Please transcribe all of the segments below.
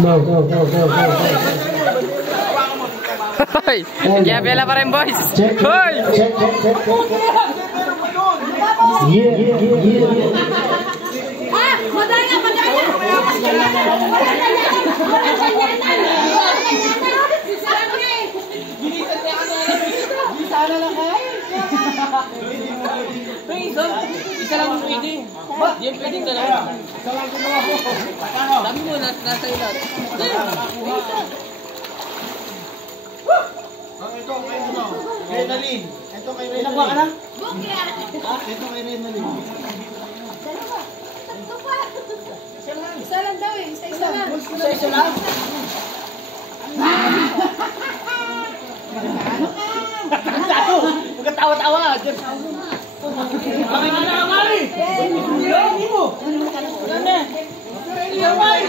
Hoy, kaya pala pa rin boys. Hoy! Ah, madaya, madaya. Sana lang kayo. Isa lang ang pwede. Yan pwedeng dalawa. Isa lang ginawa ko. Sabi mo, nasa ilan. Ito kay ano? Renalyn. Ito kay Renalyn. Nagwa ka na? Ito kay Renalyn. Dalawa. Tatlo pa. Isa lang daw eh. Isa lang. Isa lang? Tato! Magkatawa-tawa. Bakit na mali? Hindi mo. Ano? Iyaway!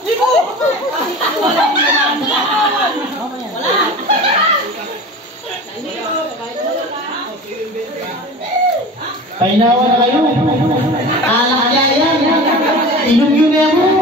Libo! Painawa na kayo. Alak yan. Inom yun mo.